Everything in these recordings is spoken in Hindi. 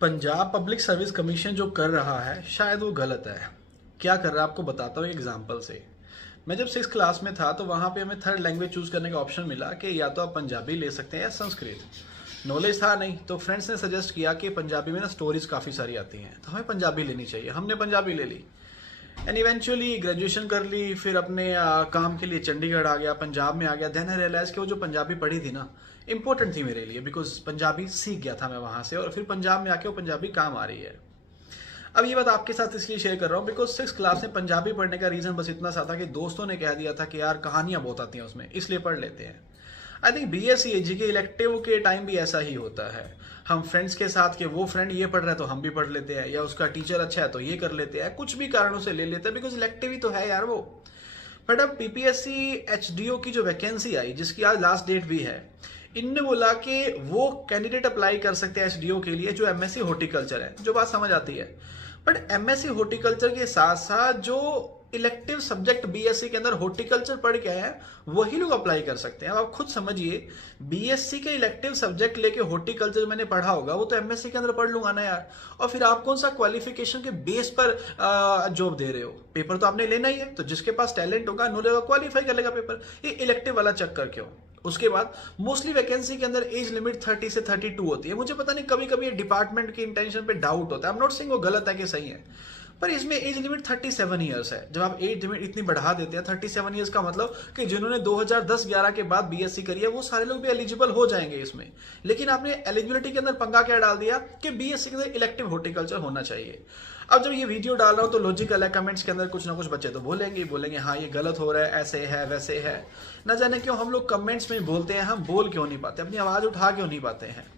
पंजाब पब्लिक सर्विस कमीशन जो कर रहा है शायद वो गलत है। क्या कर रहा है आपको बताता हूँ एग्जांपल से। मैं जब 6th क्लास में था तो वहाँ पे हमें थर्ड लैंग्वेज चूज करने का ऑप्शन मिला कि या तो आप पंजाबी ले सकते हैं या संस्कृत। नॉलेज था नहीं तो फ्रेंड्स ने सजेस्ट किया कि पंजाबी में ना स्टोरीज काफ़ी सारी आती हैं तो हमें पंजाबी लेनी चाहिए। हमने पंजाबी ले ली एंड इवेंचुअली ग्रेजुएशन कर ली। फिर अपने काम के लिए चंडीगढ़ आ गया, पंजाब में आ गया। देन आई रियलाइज कि वो जो पंजाबी पढ़ी थी ना इंपॉर्टेंट थी मेरे लिए, बिकॉज पंजाबी सीख गया था मैं वहां से और फिर पंजाब में आके वो पंजाबी काम आ रही है। अब ये बात आपके साथ इसलिए शेयर कर रहा हूँ बिकॉज 6th क्लास में पंजाबी पढ़ने का रीजन बस इतना सा था कि दोस्तों ने कह दिया था कि यार कहानियां बहुत आती हैं उसमें, इसलिए पढ़ लेते हैं। आई थिंक BSc के इलेक्टिव के टाइम भी ऐसा ही होता है। हम फ्रेंड्स के साथ के वो फ्रेंड ये पढ़ रहा है तो हम भी पढ़ लेते हैं, या उसका टीचर अच्छा है तो ये कर लेते हैं, कुछ भी कारणों से ले लेते हैं बिकॉज इलेक्टिव ही तो है यार वो। बट अब PPSC HDO की जो वैकेंसी आई जिसकी आज लास्ट डेट भी है, इनने बोला कि वो कैंडिडेट अप्लाई कर सकते हैं HDO के लिए जो MSc हॉर्टिकल्चर है। जो बात समझ आती है, बट MSc हॉर्टिकल्चर के साथ साथ जो इलेक्टिव सब्जेक्ट BSc के अंदर हॉर्टिकल्चर पढ़ के है वही लोग अप्लाई कर सकते हैं। अब आप खुद समझिए, BSc के इलेक्टिव सब्जेक्ट लेके हॉर्टिकल्चर मैंने पढ़ा होगा वो तो MSc के अंदर पढ़ लूंगा ना यार। और फिर आप कौन सा क्वालिफिकेशन के बेस पर जॉब दे रहे हो? पेपर तो आपने लेना ही है, तो जिसके पास टैलेंट होगा नॉलेज होगा क्वालिफाई कर लेगा पेपर। ये इलेक्टिव वाला चक्कर क्यों? उसके बाद मोस्टली वैकेंसी के अंदर एज लिमिट 30 से 32 होती है। मुझे पता नहीं, कभी कभी डिपार्टमेंट की इंटेंशन पे डाउट होता है। आई एम नॉट सेइंग वो गलत है कि सही है, पर इसमें एज लिमिट 37 ईयर्स है। जब आप एज लिमिट इतनी बढ़ा देते हैं 37 ईयर्स का मतलब कि जिन्होंने 2010-11 के बाद BSc करी है वो सारे लोग भी एलिजिबल हो जाएंगे इसमें। लेकिन आपने एलिजिबिलिटी के अंदर पंगा क्या डाल दिया कि BSc के अंदर इलेक्टिव हॉर्टिकल्चर होना चाहिए। अब जब ये वीडियो डाल रहा हूं तो लॉजिकल है, कमेंट्स के अंदर कुछ ना कुछ बच्चे तो बोलेंगे हाँ ये गलत हो रहा है, ऐसे है वैसे है। न जाने क्यों हम लोग कमेंट्स में बोलते हैं, हम बोल क्यों नहीं पाते, अपनी आवाज उठा क्यों नहीं पाते हैं।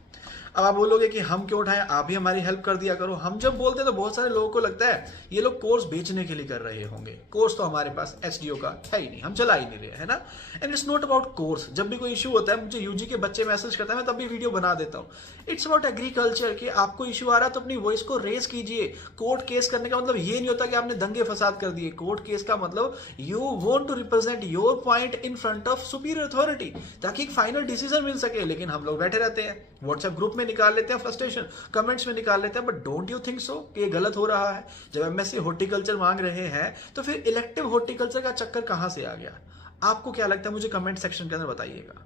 अब आप बोलोगे कि हम क्यों उठाएं, आप भी हमारी हेल्प कर दिया करो। हम जब बोलते हैं तो बहुत सारे लोगों को लगता है ये लोग कोर्स बेचने के लिए कर रहे होंगे। कोर्स तो हमारे पास HDO का है ही नहीं, हम चला ही नहीं रहे, है ना। And it's not about course. जब भी कोई इशू होता है मुझे UG के बच्चे मैसेज करते हैं, मैं तब भी वीडियो बना देता हूँ। इट्स अबाउट एग्रीकल्चर कि आपको इशू आ रहा है तो अपनी वॉइस को रेस कीजिए। कोर्ट केस करने का मतलब ये नहीं होता कि आपने दंगे फसाद कर दिए। कोर्ट केस का मतलब you want to represent your point in front of superior authority, ताकि एक फाइनल डिसीजन मिल सके। लेकिन हम लोग बैठे रहते हैं, व्हाट्सएप ग्रुप में निकाल लेते हैं, कमेंट्स में निकाल लेते हैं। But don't you think so कि ये गलत हो रहा है? जब MSc हॉर्टिकल्चर मांग रहे हैं तो फिर इलेक्टिव हॉर्टिकल्चर का चक्कर कहां से आ गया? आपको क्या लगता है? मुझे कमेंट सेक्शन के अंदर बताइएगा।